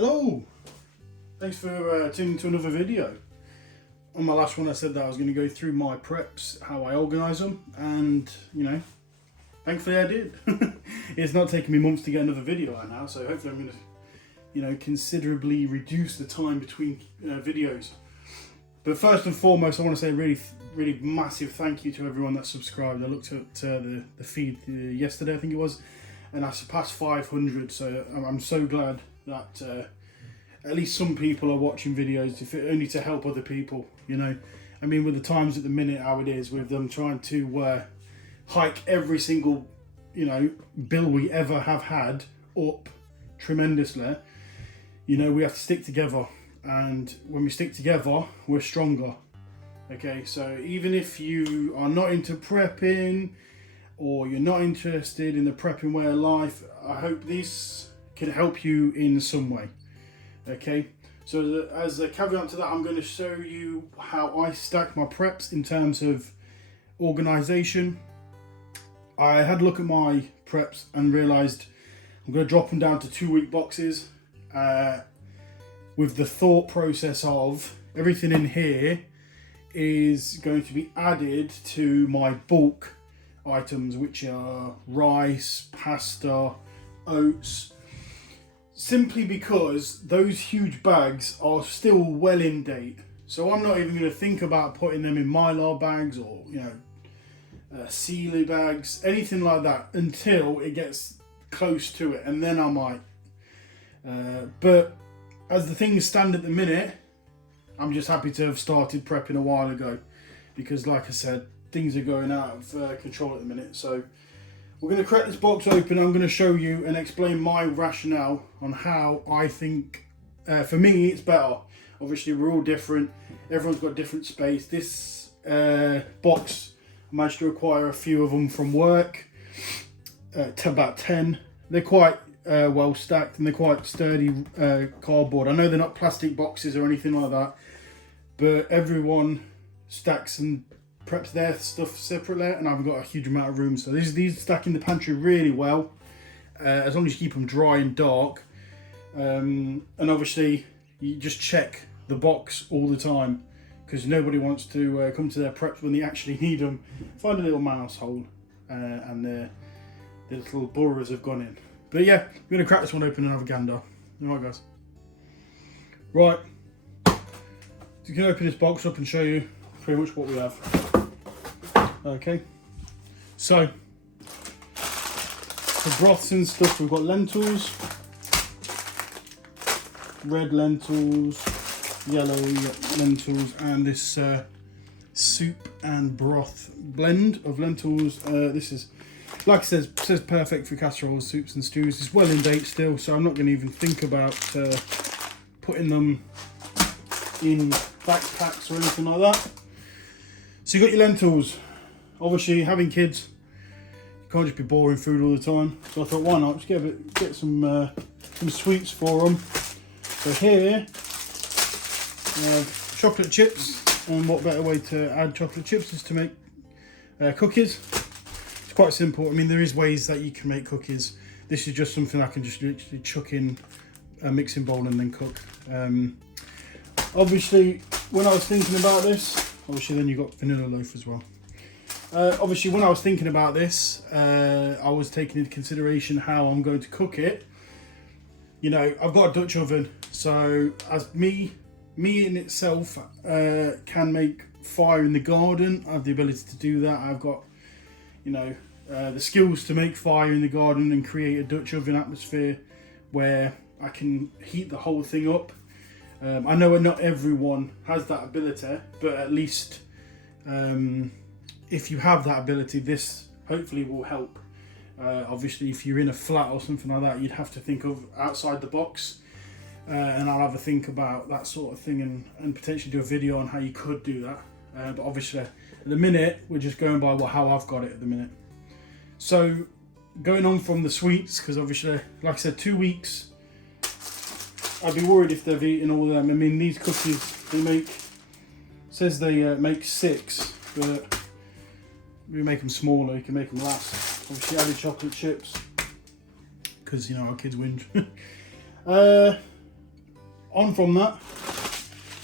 Hello! Thanks for tuning to another video. On my last one I said that I was going to go through my preps, how I organise them, and you know, thankfully I did. It's not taking me months to get another video out now, so hopefully I'm going to, you know, considerably reduce the time between videos. But first and foremost, I want to say a really massive thank you to everyone that subscribed. I looked at the feed yesterday, I think it was, and I surpassed 500, so I'm so glad that at least some people are watching videos, if it, only to help other people, you know. I mean, with the times at the minute how it is, with them trying to hike every single, you know, bill we ever have had up tremendously, you know, we have to stick together, and when we stick together we're stronger. Okay, so even if you are not into prepping or you're not interested in the prepping way of life, I hope this can help you in some way. Okay, so as a caveat to that, I'm going to show you how I stack my preps in terms of organisation. I had a look at my preps and realised I'm going to drop them down to 2-week boxes with the thought process of everything in here is going to be added to my bulk items, which are rice, pasta, oats, simply because those huge bags are still well in date. So I'm not even going to think about putting them in Mylar bags or, you know, Sealy bags, anything like that, until it gets close to it, and then I might. But as the things stand at the minute, I'm just happy to have started prepping a while ago, because like I said, things are going out of control at the minute. So we're going to crack this box open. I'm going to show you and explain my rationale on how I think, for me, it's better. Obviously, we're all different. Everyone's got different space. This box, I managed to acquire a few of them from work, to about 10. They're quite well stacked, and they're quite sturdy cardboard. I know they're not plastic boxes or anything like that, but everyone stacks and preps their stuff separately, and I've got a huge amount of room, so these stack in the pantry really well, as long as you keep them dry and dark, and obviously you just check the box all the time, because nobody wants to come to their preps when they actually need them, find a little mouse hole, and the little burrows have gone in. But yeah, I'm going to crack this one open and have a gander. Alright guys, right, you can open this box up and show you pretty much what we have. Okay, so for broths and stuff, we've got lentils, red lentils, yellow lentils, and this soup and broth blend of lentils. This is, like it says perfect for casseroles, soups and stews. It's well in date still, so I'm not going to even think about putting them in backpacks or anything like that. So you got your lentils. Obviously, having kids, you can't just be boring food all the time. So I thought, why not? Just get some sweets for them. So here we have chocolate chips, and what better way to add chocolate chips is to make cookies. It's quite simple. I mean, there is ways that you can make cookies. This is just something I can just literally chuck in a mixing bowl and then cook. Obviously, when I was thinking about this, obviously then you got vanilla loaf as well. Obviously, when I was thinking about this, I was taking into consideration how I'm going to cook it. You know, I've got a Dutch oven, so as me in itself can make fire in the garden. I have the ability to do that. I've got, you know, the skills to make fire in the garden and create a Dutch oven atmosphere where I can heat the whole thing up. I know not everyone has that ability, but at least if you have that ability, this hopefully will help. Obviously, if you're in a flat or something like that, you'd have to think of outside the box, and I'll have a think about that sort of thing, and potentially do a video on how you could do that. But obviously, at the minute, we're just going by how I've got it at the minute. So, going on from the sweets, because obviously, like I said, 2 weeks, I'd be worried if they've eaten all of them. I mean, these cookies, they make, says they make 6, but we make them smaller, you can make them last. Obviously added chocolate chips, because, you know, our kids whinge. On from that,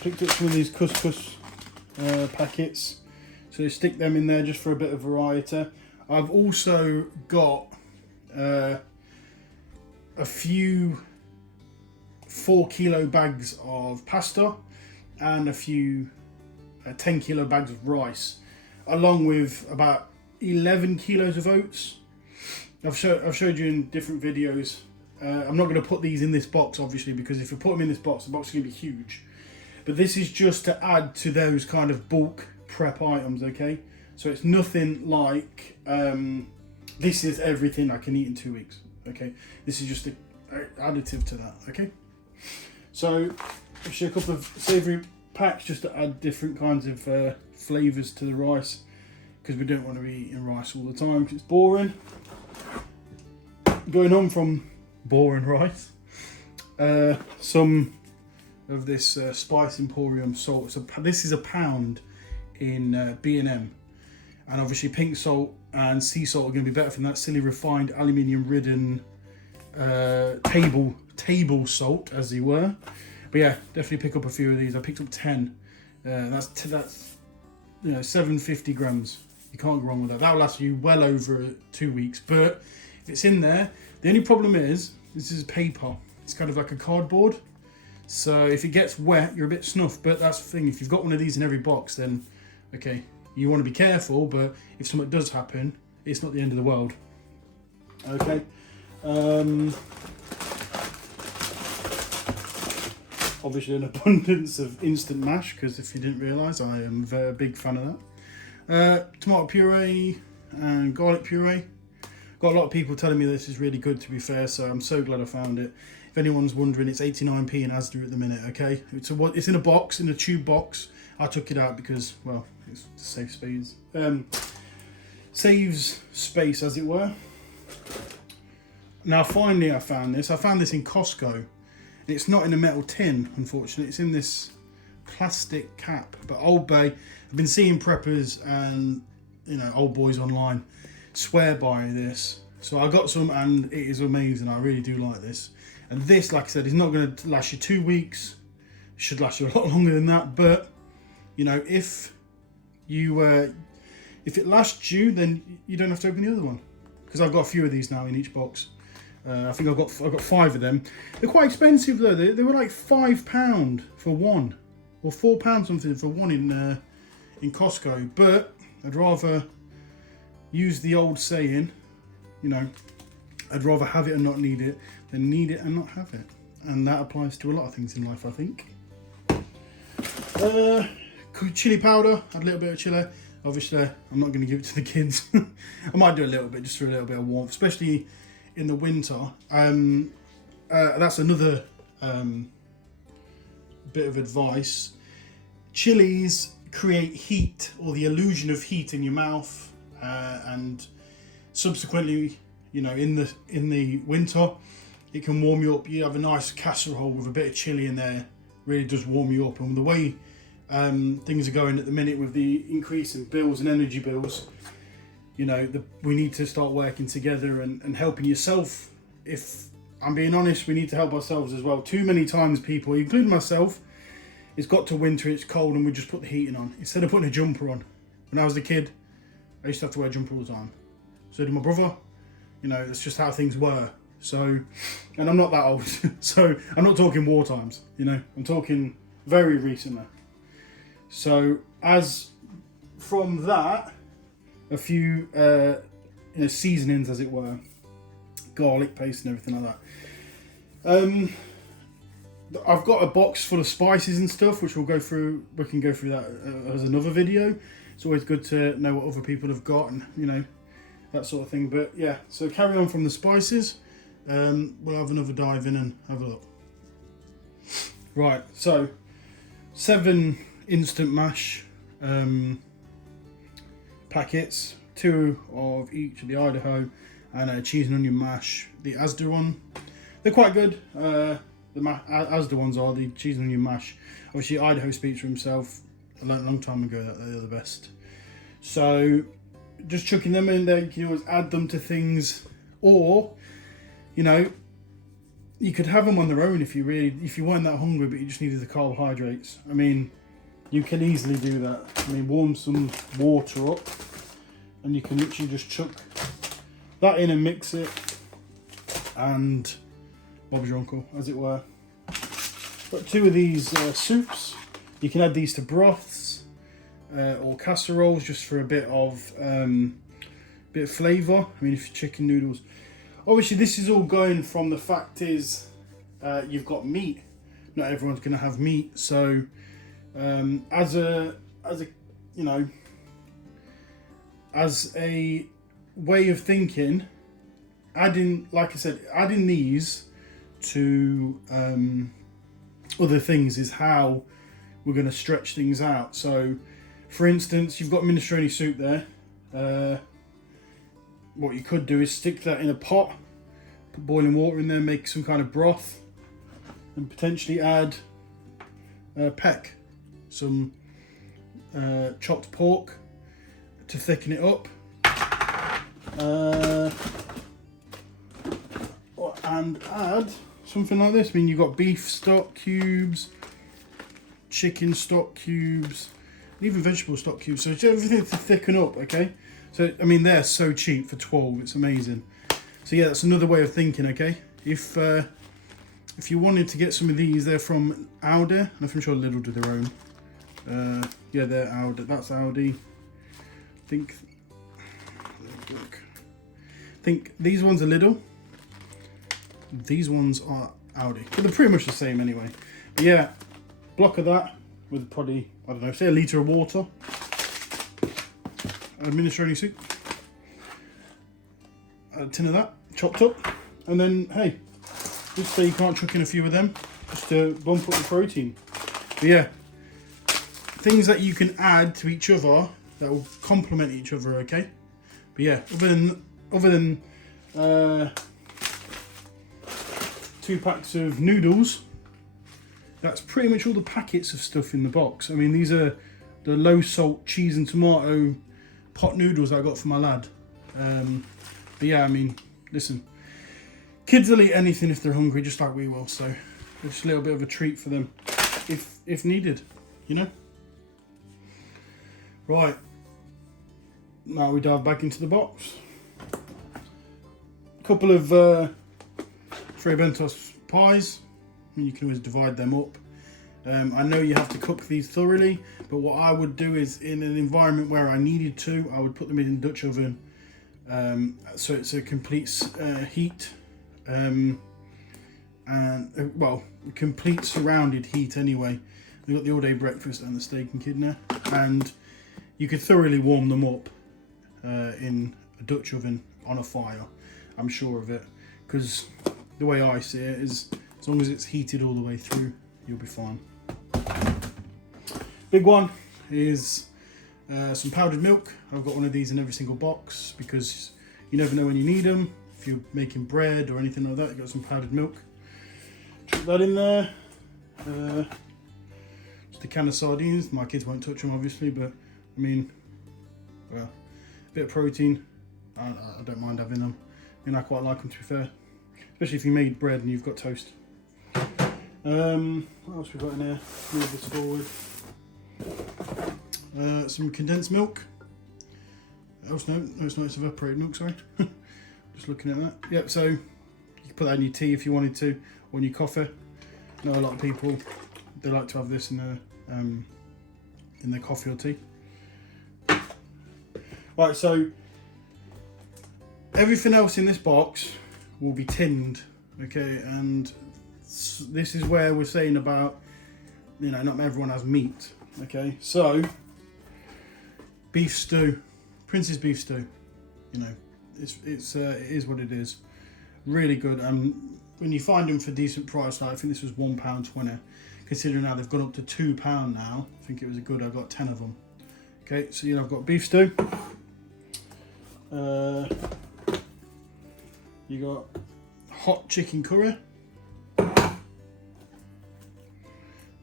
picked up some of these couscous packets, so stick them in there just for a bit of variety. I've also got a few 4 kilo bags of pasta and a few 10 kilo bags of rice, along with about 11 kilos of oats. I've showed you in different videos. I'm not going to put these in this box, obviously, because if you put them in this box, the box is going to be huge. But this is just to add to those kind of bulk prep items, okay? So it's nothing like, this is everything I can eat in 2 weeks, okay? This is just an additive to that, okay? So, actually a couple of savoury packs just to add different kinds of flavours to the rice, because we don't want to be eating rice all the time because it's boring. Going on from boring rice, some of this Spice Emporium salt. So this is £1 in B&M, and obviously pink salt and sea salt are going to be better from that silly refined aluminium ridden table salt, as they were. But yeah, definitely pick up a few of these. I picked up 10. That's 750 grams. You can't go wrong with that. That'll last you well over 2 weeks. But if it's in there, the only problem is this is paper. It's kind of like a cardboard. So if it gets wet, you're a bit snuffed. But that's the thing. If you've got one of these in every box, then okay, you want to be careful. But if something does happen, it's not the end of the world. Okay. Obviously an abundance of instant mash, because if you didn't realise, I am a very big fan of that. Tomato puree and garlic puree. Got a lot of people telling me this is really good, to be fair, so I'm so glad I found it. If anyone's wondering, it's 89p in Asda at the minute, okay? It's in a box, in a tube box. I took it out because, well, it's to save space. Saves space, as it were. Now finally I found this. I found this in Costco. It's not in a metal tin, unfortunately. It's in this plastic cap. But Old Bay, I've been seeing preppers and old boys online swear by this. So I got some, and it is amazing. I really do like this. And this, like I said, is not going to last you 2 weeks. It should last you a lot longer than that. But if it lasts you, then you don't have to open the other one. Because I've got a few of these now in each box. I think I've got 5 of them. They're quite expensive though. They were like £5 for one, or £4 something for one in Costco. But I'd rather use the old saying, I'd rather have it and not need it than need it and not have it. And that applies to a lot of things in life, I think. Chili powder. Add a little bit of chili. Obviously, I'm not going to give it to the kids. I might do a little bit, just for a little bit of warmth, especially in the winter. That's another bit of advice. Chilies create heat, or the illusion of heat, in your mouth, and subsequently, in the winter, it can warm you up. You have a nice casserole with a bit of chili in there, really does warm you up. And the way things are going at the minute with the increase in bills and energy bills, we need to start working together and helping yourself. If I'm being honest, we need to help ourselves as well. Too many times people, including myself, it's got to winter, it's cold, and we just put the heating on instead of putting a jumper on. When I was a kid, I used to have to wear a jumper all the time. So did my brother. That's just how things were. So, and I'm not that old, so I'm not talking war times, I'm talking very recently. So as from that, a few seasonings, as it were, garlic paste and everything like that. I've got a box full of spices and stuff, which we'll go through. We can go through that as another video. It's always good to know what other people have got, and that sort of thing. But yeah, so carry on from the spices. We'll have another dive in and have a look. Right, so 7 instant mash packets, 2 of each of the Idaho, and a cheese and onion mash, the Asda one. They're quite good. The Asda ones are, the cheese and onion mash. Obviously Idaho speaks for himself. I learned a long time ago that they're the best. So just chucking them in there, you can always add them to things, or you could have them on their own if you weren't that hungry, but you just needed the carbohydrates. I mean, you can easily do that. I mean, warm some water up, and you can literally just chuck that in and mix it, and Bob's your uncle, as it were. Got 2 of these soups. You can add these to broths or casseroles just for a bit of flavour. I mean, if you're chicken noodles. Obviously, this is all going from the fact is you've got meat. Not everyone's going to have meat, so as a you know, as a way of thinking, adding, like I said, adding these to other things is how we're going to stretch things out. So, for instance, you've got minestrone soup there. What you could do is stick that in a pot, put boiling water in there, make some kind of broth, and potentially add peck, some chopped pork to thicken it up, and add something like this. I mean, you've got beef stock cubes, chicken stock cubes, and even vegetable stock cubes. So it's everything to thicken up, okay? So, I mean, they're so cheap for 12, it's amazing. So yeah, that's another way of thinking, okay? If you wanted to get some of these, they're from Aldi, and I'm sure Lidl do their own. Yeah, they're Aldi, that's Aldi. I think these ones are Lidl. These ones are Aldi. But they're pretty much the same anyway. But yeah, block of that with probably, I don't know, say a litre of water. A minestrone soup, a tin of that chopped up, and then hey, just say you can't chuck in a few of them just to bump up the protein. But yeah, things that you can add to each other that will complement each other, okay? But yeah, other than 2 packs of noodles, that's pretty much all the packets of stuff in the box. I mean, these are the low salt cheese and tomato pot noodles I got for my lad. But yeah, I mean, listen, kids will eat anything if they're hungry, just like we will. So it's a little bit of a treat for them, if needed, you know. Right, now we dive back into the box. A couple of Free Bentos pies. I mean, you can always divide them up. I know you have to cook these thoroughly, but what I would do is, in an environment where I needed to, I would put them in a Dutch oven, so it's a complete heat, and well, complete surrounded heat anyway. We've got the all-day breakfast and the steak and kidney, and you could thoroughly warm them up in a Dutch oven on a fire. I'm sure of it, because the way I see it is, as long as it's heated all the way through, you'll be fine. Big one is some powdered milk. I've got one of these in every single box because you never know when you need them. If you're making bread or anything like that, you've got some powdered milk. Chuck that in there. Just a can of sardines. My kids won't touch them, obviously, but I mean, well, a bit of protein. I don't mind having them. I mean, I quite like them, to be fair, especially if you made bread and you've got toast. What else we got in here? Move this forward. Some condensed milk. No, it's not. It's evaporated milk. Sorry. Just looking at that. Yep. So you can put that in your tea if you wanted to, or in your coffee. I know a lot of people, they like to have this in their coffee or tea. Right. So everything else in this box will be tinned. Okay, and this is where we're saying about, you know, not everyone has meat. Okay, so beef stew, Prince's beef stew, you know, it is what it is. Really good, and when you find them for decent price, like I think this was £1.20, considering now they've gone up to £2 now. I think it was good. I got 10 of them. Okay, so you know, I've got beef stew. You got hot chicken curry,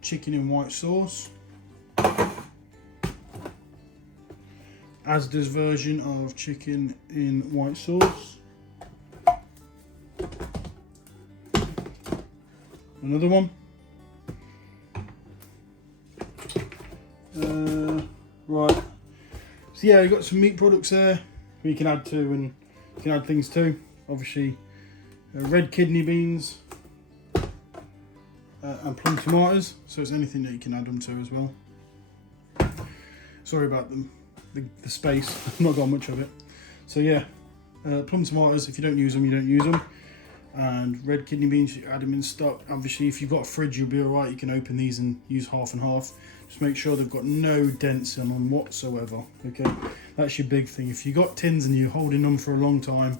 chicken in white sauce, Asda's version of chicken in white sauce, another one. Right, so yeah, you've got some meat products there you can add to, and you can add things to. Obviously, red kidney beans and plum tomatoes, so it's anything that you can add them to as well. Sorry about the space, I've not got much of it. So yeah, plum tomatoes, if you don't use them, you don't use them. And red kidney beans, you add them in stock. Obviously, if you've got a fridge, you'll be alright. You can open these and use half and half. Just make sure they've got no dents in them whatsoever. Okay, that's your big thing. If you've got tins and you're holding them for a long time,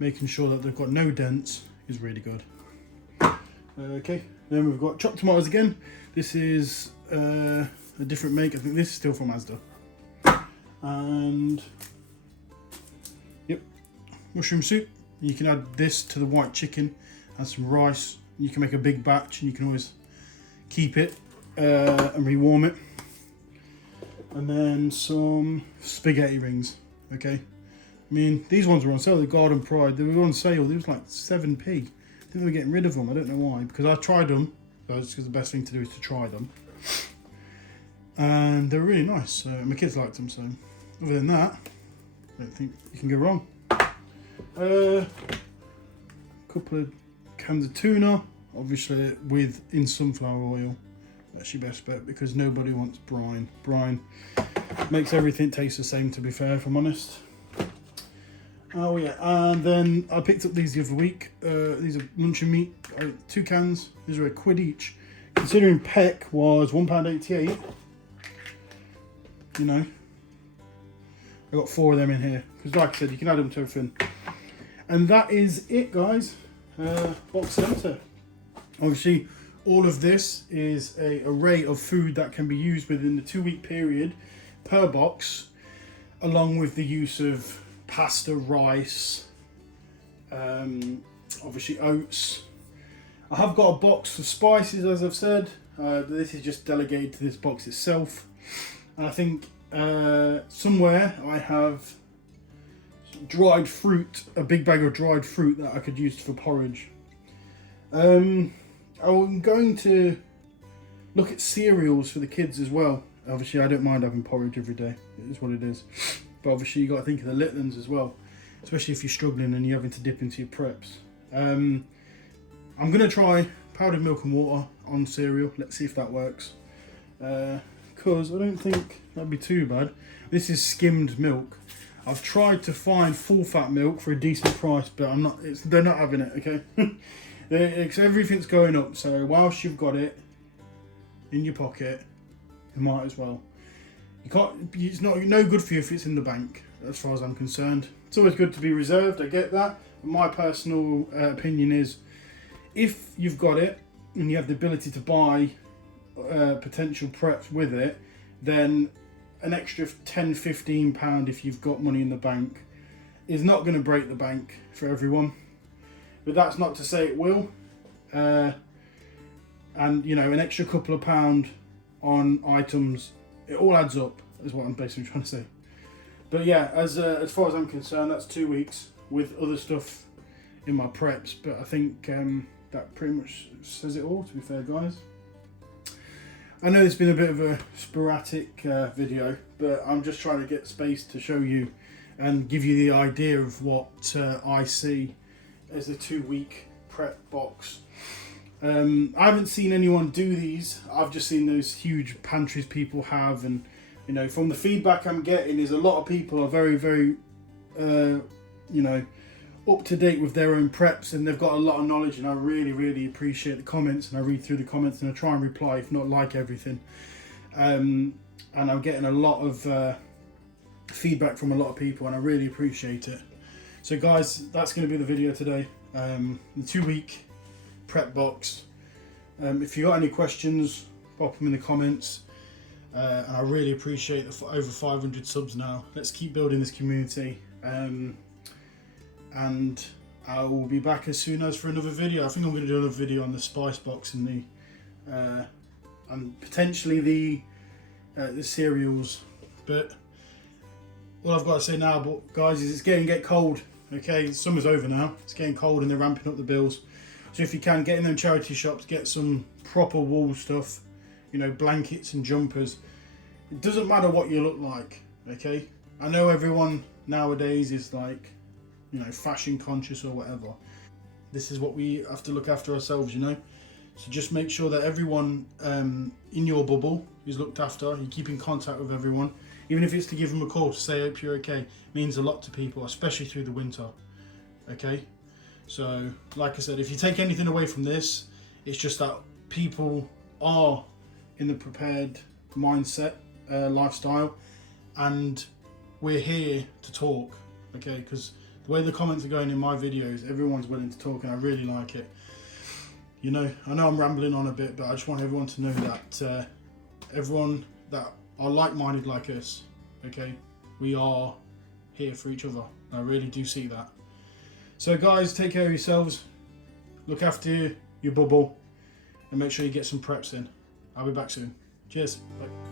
making sure that they've got no dents is really good. Okay, then we've got chopped tomatoes again. This is a different make. I think this is still from Asda. And yep, mushroom soup. You can add this to the white chicken, add some rice. You can make a big batch and you can always keep it and rewarm it. And then some spaghetti rings, okay? I mean, these ones were on sale, the Garden Pride. They were on sale, they was like 7p. I think they were getting rid of them, I don't know why. Because I tried them, because the best thing to do is to try them. And they were really nice, so my kids liked them, so other than that, I don't think you can go wrong. Couple of cans of tuna, obviously in sunflower oil. That's your best bet, because nobody wants brine. Brine makes everything taste the same, to be fair, if I'm honest. Oh yeah, and then I picked up these the other week. These are luncheon meat, 2 cans. These are £1 each. Considering peck was £1.88, you know, I got 4 of them in here, because like I said, you can add them to everything. And that is it, guys. Box centre. Obviously, all of this is an array of food that can be used within the 2-week period per box, along with the use of pasta, rice, obviously oats. I have got a box for spices, as I've said. This is just delegated to this box itself. And I think somewhere I have dried fruit, a big bag of dried fruit that I could use for porridge. I'm going to look at cereals for the kids as well. Obviously, I don't mind having porridge every day. It is what it is. But obviously, you got to think of the Litlins as well, especially if you're struggling and you're having to dip into your preps. I'm going to try powdered milk and water on cereal. Let's see if that works. Because I don't think that'd be too bad. This is skimmed milk. I've tried to find full fat milk for a decent price, but they're not having it, okay? Everything's going up, so whilst you've got it in your pocket, you might as well. It's no good for you if it's in the bank, as far as I'm concerned. It's always good to be reserved, I get that. But my personal opinion is, if you've got it and you have the ability to buy potential preps with it, then an extra £10–15 if you've got money in the bank is not going to break the bank for everyone. But that's not to say it will. And you know, an extra couple of pound on items, it all adds up, is what I'm basically trying to say. But yeah, as far as I'm concerned, that's 2 weeks with other stuff in my preps. But I think that pretty much says it all, to be fair, guys. I know it's been a bit of a sporadic video, but I'm just trying to get space to show you and give you the idea of what I see as a 2-week prep box. I haven't seen anyone do these. I've just seen those huge pantries people have, and you know, from the feedback I'm getting is a lot of people are very, very, you know, up to date with their own preps, and they've got a lot of knowledge, and I really, really appreciate the comments, and I read through the comments and I try and reply, if not like everything. And I'm getting a lot of feedback from a lot of people, and I really appreciate it. So guys, that's going to be the video today. The 2-week prep box. If you got any questions, pop them in the comments. And I really appreciate the over 500 subs now. Let's keep building this community. And I will be back as soon as for another video. I think I'm going to do another video on the spice box and and potentially the cereals. But all I've got to say now, guys, is it's getting cold. Okay, summer's over now. It's getting cold and they're ramping up the bills. So if you can, get in them charity shops, get some proper wool stuff, you know, blankets and jumpers. It doesn't matter what you look like, okay? I know everyone nowadays is like, you know, fashion conscious or whatever. This is what we have to look after ourselves, you know? So just make sure that everyone in your bubble is looked after. You keep in contact with everyone. Even if it's to give them a call to say, hope you're okay, it means a lot to people, especially through the winter, okay? So, like I said, if you take anything away from this, it's just that people are in the prepared mindset, lifestyle, and we're here to talk, okay? Because the way the comments are going in my videos, everyone's willing to talk, and I really like it. You know, I know I'm rambling on a bit, but I just want everyone to know that everyone that are like-minded like us, okay? We are here for each other. I really do see that. So guys, take care of yourselves, look after your bubble, and make sure you get some preps in. I'll be back soon. Cheers. Bye.